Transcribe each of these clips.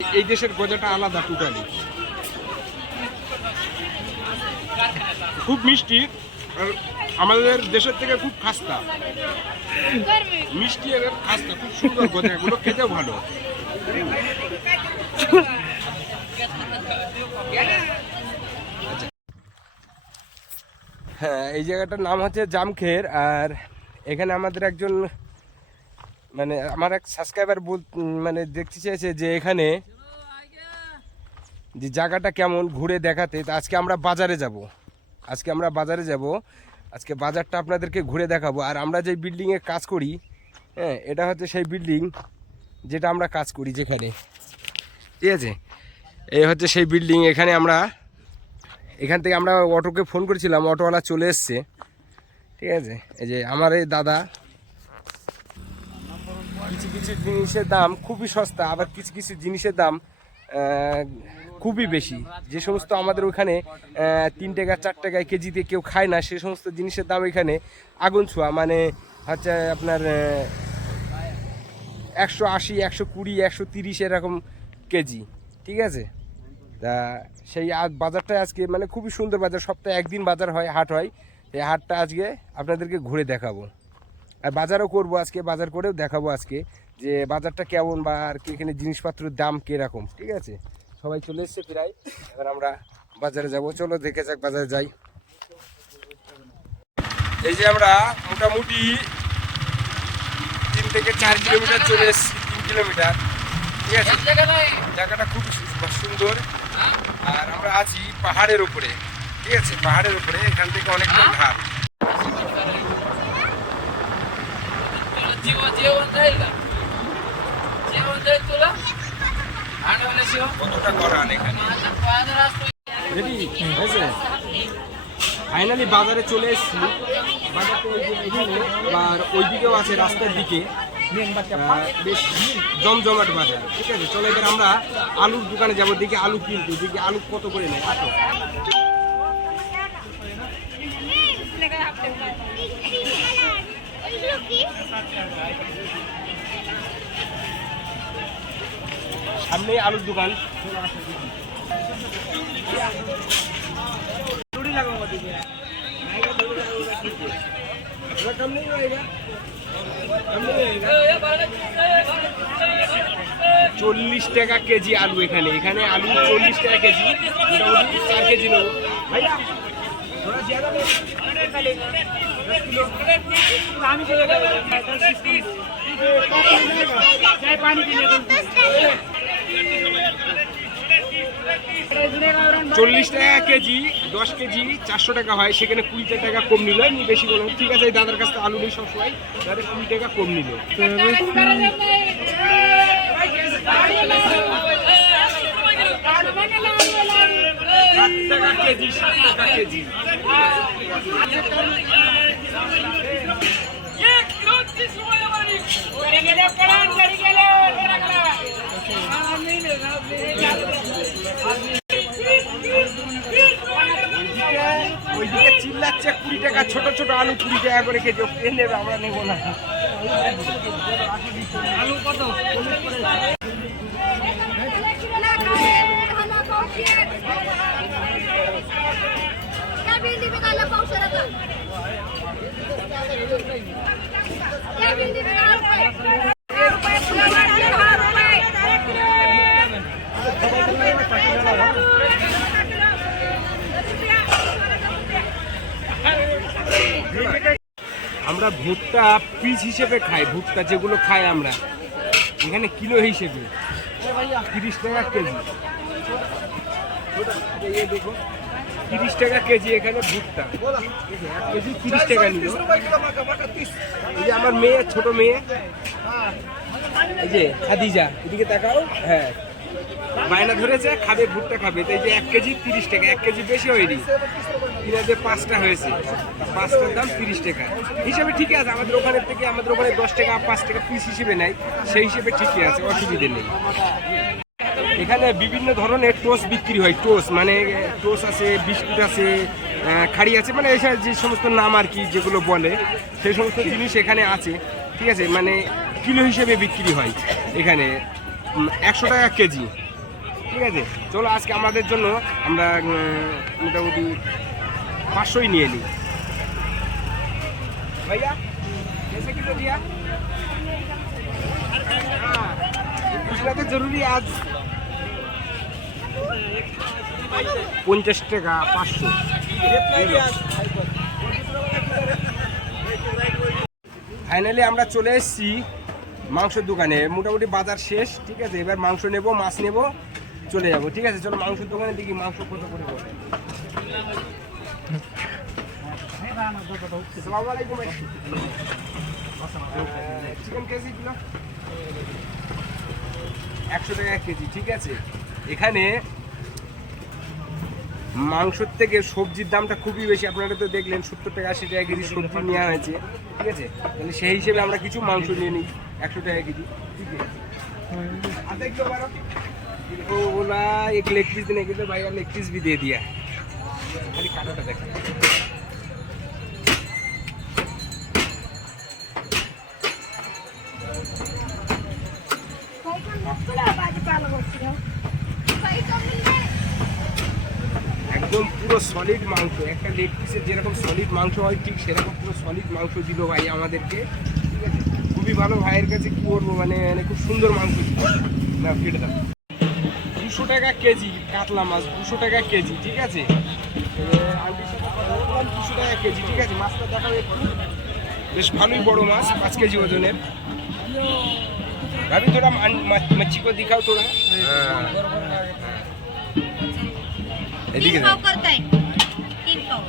এই দেশের গজাটা আলাদা টোটালি খুব মিষ্টি, আর আমাদের দেশের থেকে খুব খাস্তা। মিষ্টি এর খাস্তা, খুব সুন্দর গজা এগুলো খেতেও ভালো। হ্যাঁ এই জায়গাটার নাম হচ্ছে জামখের, আর এখানে আমাদের একজন মানে আমার এক সাবস্ক্রাইবার বল মানে দেখতে চেয়েছে যে এখানে যে জায়গাটা কেমন ঘুরে দেখাতে, তা আজকে আমরা বাজারে যাব। আজকে আমরা বাজারে যাব। আজকে বাজারটা আপনাদেরকে ঘুরে দেখাবো। আর আমরা যে বিল্ডিংয়ে কাজ করি হ্যাঁ এটা হচ্ছে সেই বিল্ডিং যেটা আমরা কাজ করি যেখানে। ঠিক আছে? এই হচ্ছে সেই বিল্ডিং এখানে আমরা, এখান থেকে আমরা অটোকে ফোন করেছিলাম, অটোওয়ালা চলে এসছে। ঠিক আছে? এই যে আমার এই দাদা কিছু জিনিসের দাম খুবই সস্তা, আবার কিছু কিছু জিনিসের দাম খুবই বেশি। যে সমস্ত আমাদের ওখানে তিন টাকা, চার টাকায় কেজিতে কেউ খায় না, সে সমস্ত জিনিসের দাম এখানে আগুন ছোঁয়া মানে হচ্ছে আপনার একশো আশি, একশো কুড়ি, একশো তিরিশ এরকম কেজি। ঠিক আছে? তা সেই বাজারটা আজকে মানে খুবই সুন্দর বাজার। সপ্তাহে একদিন বাজার হয়, হাট হয়। এই হাটটা আজকে আপনাদেরকে ঘুরে দেখাবো। আর বাজারও করব আজকে, বাজার করেও দেখাবো আজকে। যে বাজারটা কেমন বা আর কি, এখানে জিনিসপত্রের দাম কীরকম, ঠিক আছে? সবাই চলে এসছে প্রায়। এবার আমরা বাজারে যাব। চলো, দেখে যাক বাজারে যাই। এই যে আমরা মোটামুটি তিন থেকে চার কিলোমিটার চলে এসেছি, তিন কিলোমিটার। ঠিক আছে? জায়গাটা খুব সুন্দর আর আমরা আছি পাহাড়ের উপরে। ঠিক আছে? পাহাড়ের উপরে, এখান থেকে অনেকটা ঘাট। জীবন ফাইনালি বাজারে চলে এসেছি। আর ওইদিকেও আছে রাস্তার দিকে। বেশ জমজমাট বাজার, ঠিক আছে? চলে এবার আমরা আলুর দোকানে যাব। দেখি আলু কিনবো, দেখি আলু কত করে নেয়। আসো। সামনে আলুর দোকান। চল্লিশ টাকা কেজি আলু এখানে। এখানে আলু চল্লিশ টাকা কেজি মোটামুটি চার কেজি নেব। ভাইয়া আমি চল্লিশ টাকা কেজি, দশ কেজি, চারশো টাকা হয়, সেখানে কুড়ি টাকা কম নিল। আমি বেশি বললাম, ঠিক আছে দাদার কাছ তো আলু নেই সবসময়। দাদা কুড়ি টাকা কম নিল। কেজি টাকা কেজি। ওইদিকে চিল্লাচ্ছে কুড়ি টাকা, ছোট ছোট আলু কুড়ি টাকা করে কেজি কে নেবে, আমরা নেব না। আমরা ভুট্টা পিস হিসেবে খাই, ভুট্টা যেগুলো খাই আমরা। এখানে কিলো হিসেবে। তিরিশ টাকা কেজি। তিরিশ টাকা কেজি এখানে ভুট্টা। এক কেজি তিরিশ টাকা নিল। এই যে আমার মেয়ে, ছোট মেয়ে। এই যে খাদিজা, এদিকে তাকাও। হ্যাঁ। বায়না ধরেছে, খাবে, ভুট্টা খাবে। তাই যে এক কেজি তিরিশ টাকা, এক কেজি বেশি হয়নি। কিনাতে পাঁচটা হয়েছে। পাঁচটার দাম তিরিশ টাকা। হিসাবে ঠিকই আছে, আমাদের ওখানের থেকে আমাদের ওখানে দশ টাকা, পাঁচ টাকা পিস হিসেবে নেয়। সেই হিসেবে ঠিকই আছে, অসুবিধে নেই। এখানে বিভিন্ন ধরনের টোস বিক্রি হয় টোস মানে টোস আছে, বিস্কুট আছে খাড়ি আছে মানে এসব যে সমস্ত নাম আর কি যেগুলো বলে, সেই সমস্ত জিনিস এখানে আছে। ঠিক আছে মানে কিলো হিসেবে বিক্রি হয় এখানে একশো টাকা কেজি। ঠিক আছে, চলো আজকে আমাদের জন্য আমরা মোটামুটি পাঁচশোই নিয়ে নিই ভাইয়া कैसे किलो दिया हाँ, पूछना तो जरूरी आज পঞ্চাশ টাকা পাঁচশো ফাইনালি আমরা চলে এসেছি মাংসের দোকানে মোটামুটি বাজার শেষ ঠিক আছে এবার মাংস নেব মাছ নেব চলে যাব ঠিক আছে চলো মাংসের দোকানে দেখি মাংস কত করে বলে আসসালামু আলাইকুম একশো টাকা কেজি, ঠিক আছে? এখানে মাংসর থেকে সবজির দামটা খুবই বেশি। আপনারা তো দেখলেন, সত্তর টাকা, আশি টাকা কেজি সবজি নেওয়া হয়েছে। ঠিক আছে? তাহলে সেই হিসেবে আমরা কিছু মাংস নিয়ে নিই, একশো টাকা কেজি। ঠিক আছে? আচ্ছা, ও, ওলা, এক লেগ পিস দিনে ভাই ভাইয়া লেগ পিস বি দিয়ে দিয়া। খালি কাটাটা দেখা একদম পুরো সলিড মাংস, একটা লেগ পিসের যেরকম সলিড মাংস হয়, ঠিক সেরকম পুরো সলিড মাংস দিল ভাই আমাদেরকে খুবই ভালো ভাইয়ের কাছে কি করব মানে মানে খুব সুন্দর মাংস দিল। না, কেটে দাও। দুশো টাকা কেজি, কাতলা মাছ, দুশো টাকা কেজি, ঠিক আছে? দুশো টাকা কেজি, ঠিক আছে? মাছটা দেখাবে বেশ ভালোই বড় মাছ, পাঁচ কেজি ওজনের। ভাবি তোরা মচ্ছি কো দিখাও তোরা এদিকে तीन দেখ। पाव करता है तीन पाव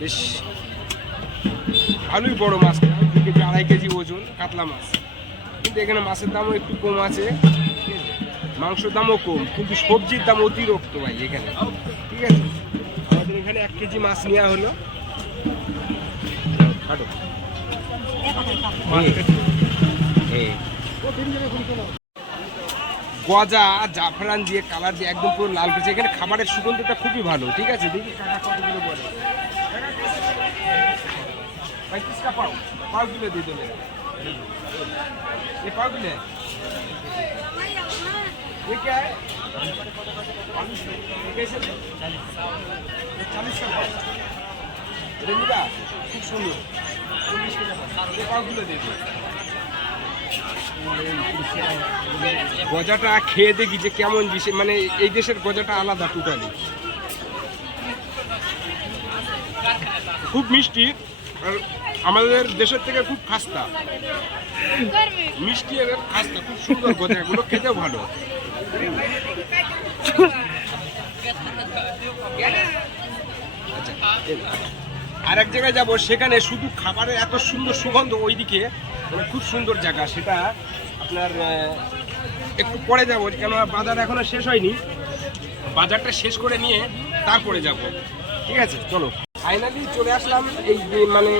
বেশ ভালোই বড় মাছ দু কেজি আড়াই কেজি ওজন কাতলা মাছ কিন্তু এখানে মাছের দামও একটু কম আছে ঠিক আছে মাংসের দামও কম কিন্তু সবজির দাম অতিরিক্ত ভাই এখানে ঠিক আছে আমাদের এখানে এক কেজি মাছ নেওয়া হলো কাটো। এই। এই। গজা জাফরান দিয়ে কালার দিয়ে একদম পুরো লাল করেছে এখানে খাবারের সুগন্ধটা খুবই ভালো ঠিক আছে দেখি কাকা কতগুলো বলে पैंतीस का पाव पाव किलो दे दो मेरा ये पाव किलो है ये क्या है ये कैसे दे? ये चालीस का पाव रेमिका खूब सुंदर গজাটা খেয়ে দেখি যে কেমন দিছে। মানে এই দেশের গজাটা আলাদা টোটালি খুব মিষ্টি, আর আমাদের দেশের থেকে খুব খাস্তা। মিষ্টি এবার খাস্তা, খুব সুন্দর গজা, এগুলো খেতেও ভালো। আচ্ছা আর এক জায়গায় যাব সেখানে শুধু খাবারের এত সুন্দর সুগন্ধ ওইদিকে মানে খুব সুন্দর জায়গা সেটা আপনার একটু পরে যাব কেন বাজার এখনও শেষ হয়নি। বাজারটা শেষ করে নিয়ে তারপরে যাব। ঠিক আছে চলো। ফাইনালি চলে আসলাম এই মানে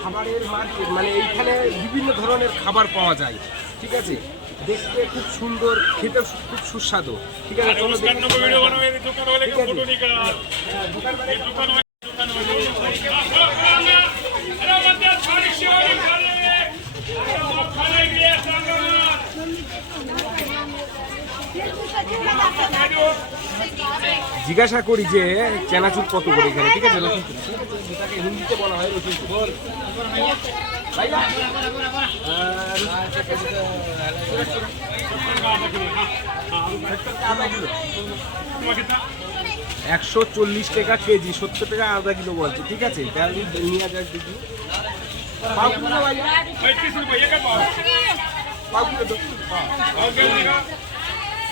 খাবারের মার্কেট মানে এইখানে বিভিন্ন ধরনের খাবার পাওয়া যায়। ঠিক আছে? দেখতে খুব সুন্দর খেতে খুব সুস্বাদু। ঠিক আছে চলো দোকান জিজ্ঞাসা করি যে চেনাচুর কত করে এখানে ঠিক আছে? রসুন হিন্দিতে বলা হয় রসুন। একশো চল্লিশ টাকা কেজি সত্তর টাকা আধা কিলো বলছে ঠিক আছে? তাহলে নিয়ে যাক দেখি। ভাই।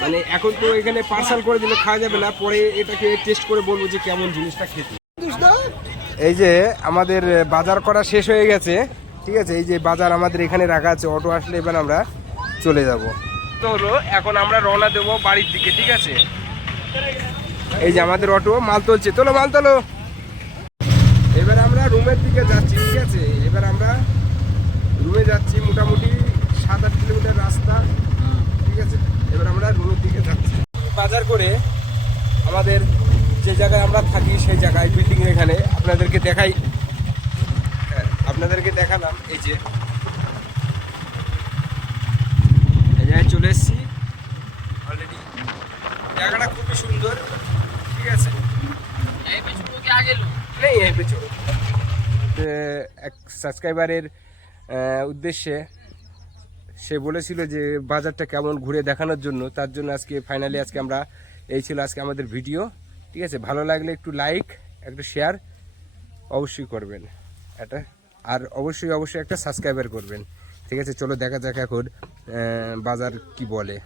মানে এখন তো এখানে পার্সাল করে দিলে খাওয়া যাবে না পরে এটাকে টেস্ট করে বলব যে কেমন জিনিসটা খেতে। এই যে আমাদের বাজার করা শেষ হয়ে গেছে ঠিক আছে? এই যে বাজার আমাদের এখানে রাখা আছে অটো আসলে এবার আমরা চলে যাব। তো হলো এখন আমরা রওনা দেবো বাড়ির দিকে ঠিক আছে? এই যে আমাদের অটো মাল তুলছে। তোলো মাল তোলো। এবার আমরা রুমের দিকে যাচ্ছি ঠিক আছে? এবার আমরা রুমে যাচ্ছি মোটামুটি সাত আট কিলোমিটার রাস্তা ঠিক আছে? এবার আমরা রুমের দিকে যাচ্ছি। বাজার করে আমাদের যে জায়গায় আমরা থাকি সেই জায়গায় বিল্ডিং এখানে আপনাদেরকে দেখাই। হ্যাঁ, আপনাদেরকে দেখালাম এই যে। এই জায়গায় চলে এসেছি। অলরেডি জায়গাটা খুবই সুন্দর ঠিক আছে? এক সাবস্ক্রাইবারের উদ্দেশ্যে সে বলেছিল যে বাজারটা কেমন ঘুরে দেখানোর জন্য, তার জন্য আজকে ফাইনালি আজকে আমরা, এই ছিল আজকে আমাদের ভিডিও ঠিক আছে? ভালো লাগলে একটু লাইক একটা শেয়ার অবশ্যই করবেন। এটা আর অবশ্যই অবশ্যই একটা সাবস্ক্রাইবার করবেন। ঠিক আছে? চলো দেখা যাক এখন বাজার কি বলে।